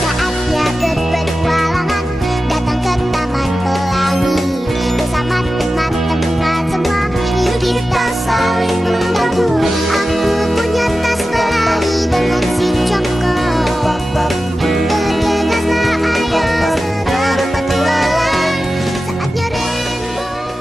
Saatnya berpetualangan, datang ke Taman Pelangi. Bersama teman-teman semua, yuk kita saling membantu. Aku punya tas pelangi dengan si Joko. Bergegaslah ayo segera berpetualang. Saatnya rainbow.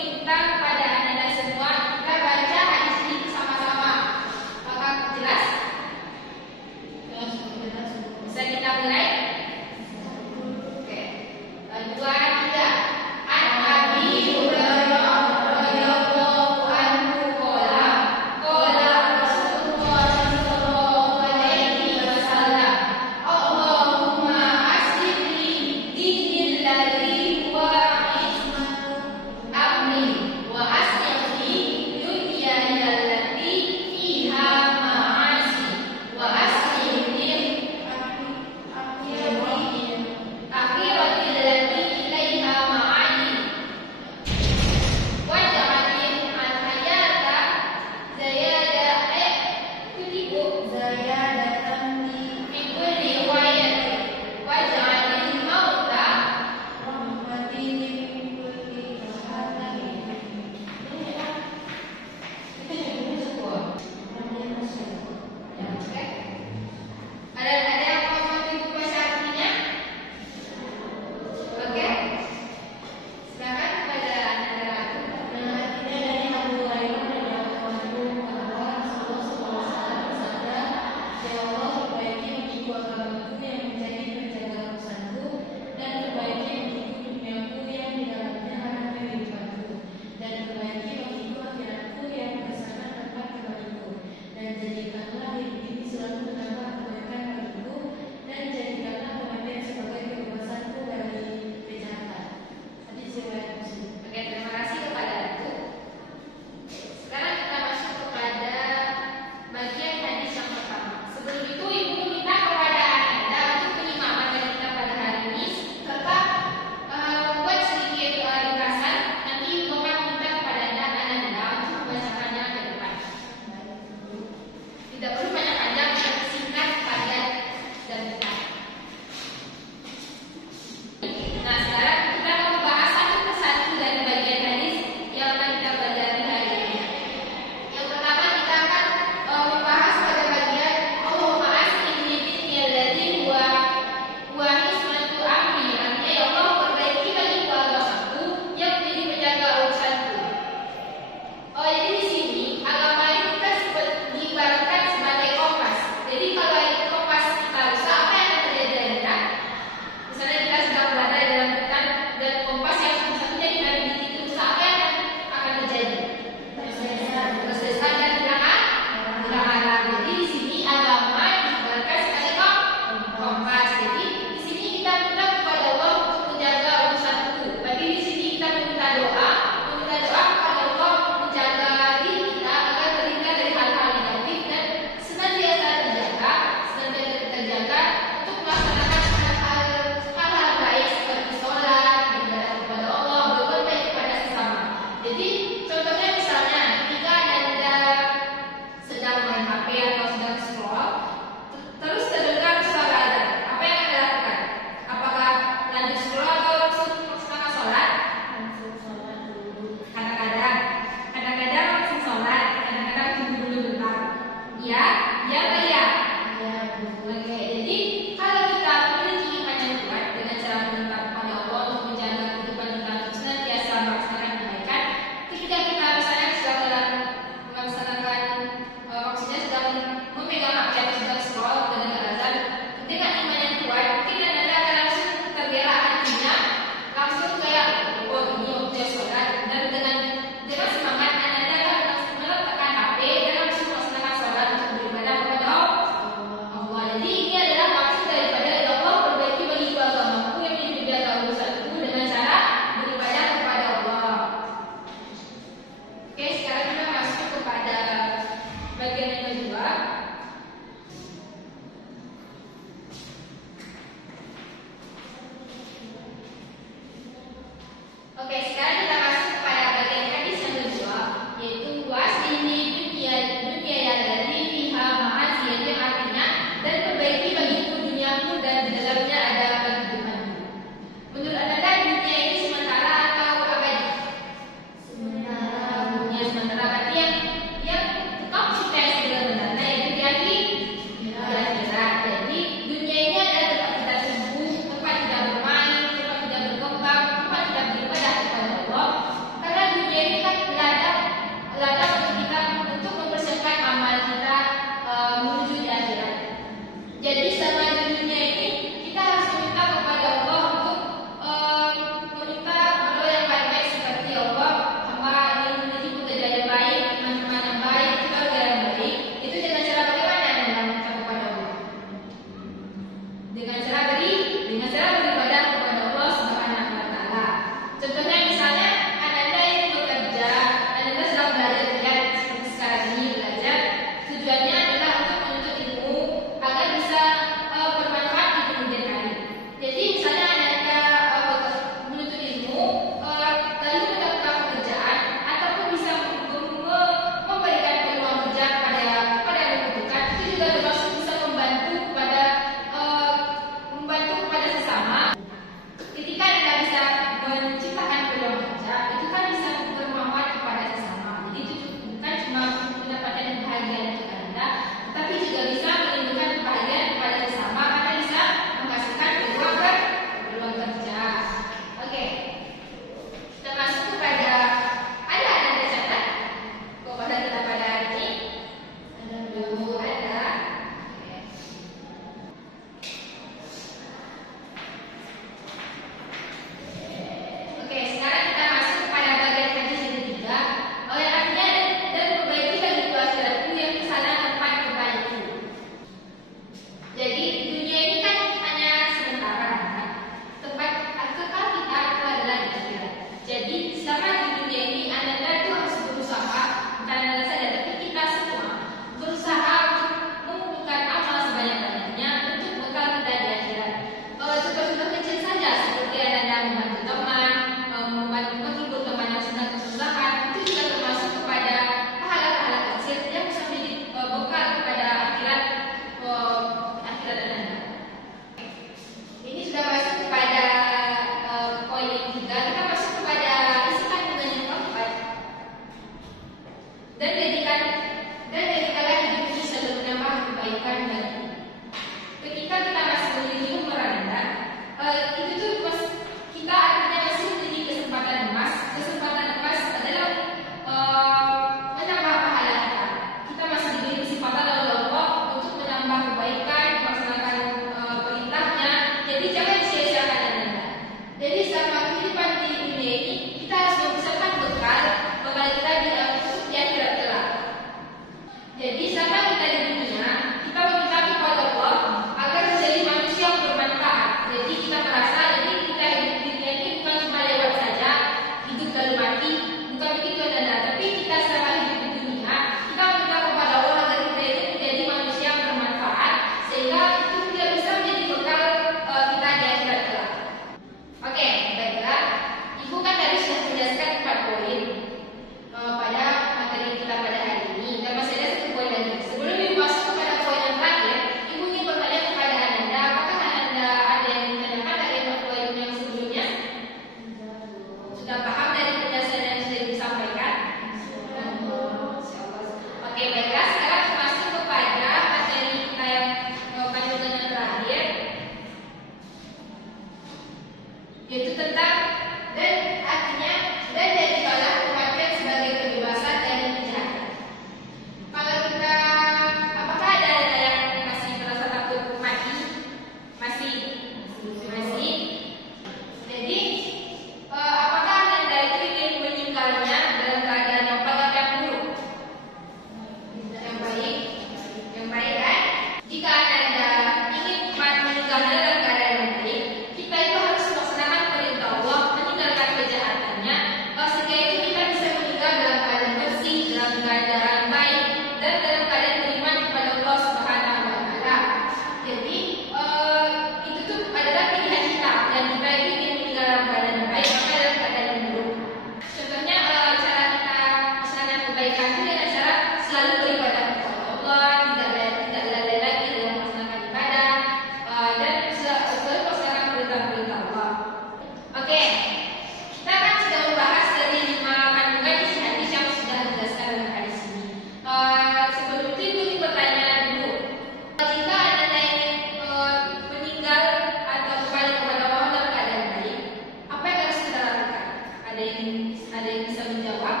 Ada yang bisa menjawab?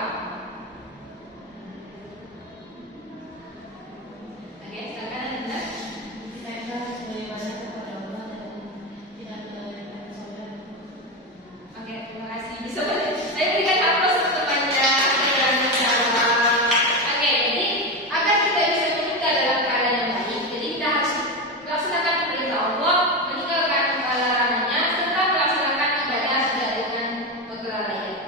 Oke, silakan Anda. Saya ikhlas beribadah kepada Allah dan tidak menyalahkan saudara. Oke, terima kasih. Bisa saya berikan aplaus kepada yang menjawab. Oke, jadi agar kita bisa meninggal dalam keadaan yang baik, jadi kita harus melaksanakan perintah Allah, meninggalkan larangannya, serta melaksanakan ibadah tidak dengan kelalaian.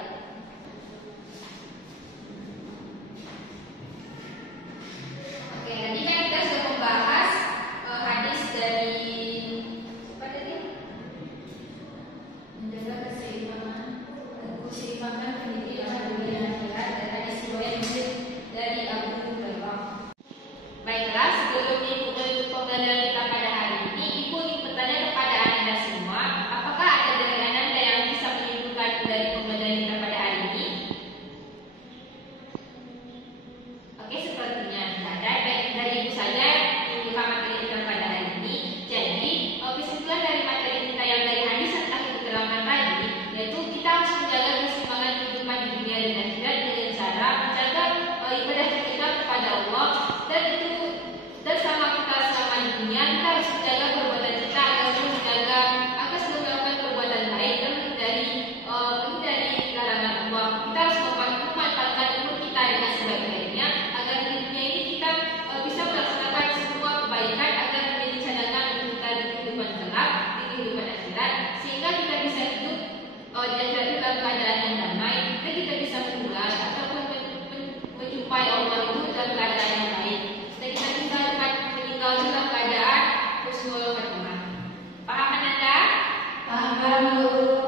Oke, tadi kan kita sudah membahas hadis dari siapa tadi? Menjaga keseimbangan Kehidupan pendidikan dunia dan akhirat, dan hadis riwayat Muslim dari Abu Hurairah. Baiklah, sebelum menutup pembelajaran kita pada hari ini, Ibu ingin bertanya kepada Anda semua, apakah ada dari Anda yang bisa menyimpulkan dari pembelajaran kita pada hari ini? Oke, sepertinya tidak ada. Baik, dari Ibu saja menyimpulkan materi kita pada hari ini. Jadi, kesimpulan dari materi kita yang dari hadis yang telah kita terangkan tadi, yaitu kita harus menjaga keseimbangan kehidupan di dunia dan akhirat dengan cara menjaga ibadah kita kepada Allah, dan selama di dunia kita harus menjaga perbuatan kita agar selalu melakukan perbuatan baik dan menghindari larangan Allah. Kita harus memanfaatkan umur kita dengan sebaik-baiknya agar di dunia ini kita bisa melaksanakan semua kebaikan agar menjadi cadangan untuk kita di kehidupan kelak, di kehidupan akhirat, sehingga kita bisa hidup dalam keadaan yang damai, dan kita bisa meninggal ataupun menjumpai Allah itu dalam keadaan yang baik, dan kita bisa meninggal dalam keadaan husnul khotimah. Paham Anda? Paham.